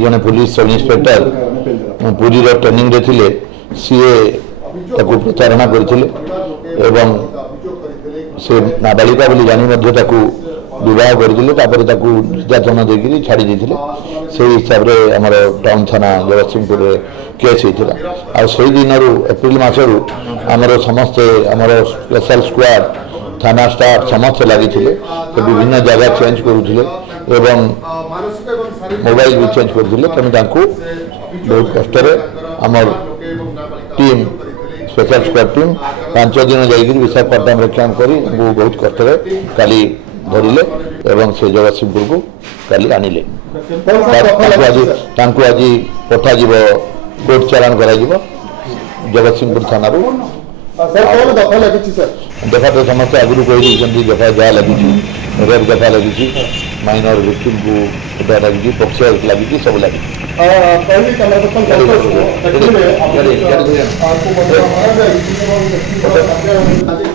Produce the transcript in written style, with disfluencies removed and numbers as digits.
जड़े police sub inspector Puri training रे थिले सीए ताकू प्रतारणा करथिले एवं से नाबालिका बोली जानी मध्य ताकू विवाह करथिले निर्यातना देकर छाड़ी देथिले से हिसाब से आमर टाउन थाना जगतसिंहपुर केस होता आ से दिन एप्रिल मसरू आमर समस्ते आमर स्पेशल स्क्वाड थाना स्टाफ समस्त लगी तो विभिन्न जगह चेंज करुले एवं मोबाइल भी चेंज करते तेणु बहुत कष्ट आमर टीम स्पेशल स्क्वाड टीम 5 दिन जाकर विशाखापट्टनम कैंप कर बहुत कष्ट काली धरिले एवं से जगतसिंहपुर को काली आनिले आज पठा कोर्ट चालान कर जगतसिंहपुर थाना देखा तो समस्त आगुरी कही देखा जहाँ लगी रेप देखा लगी माइनर विक्टिम को लगी पक्ष लगी सब लगी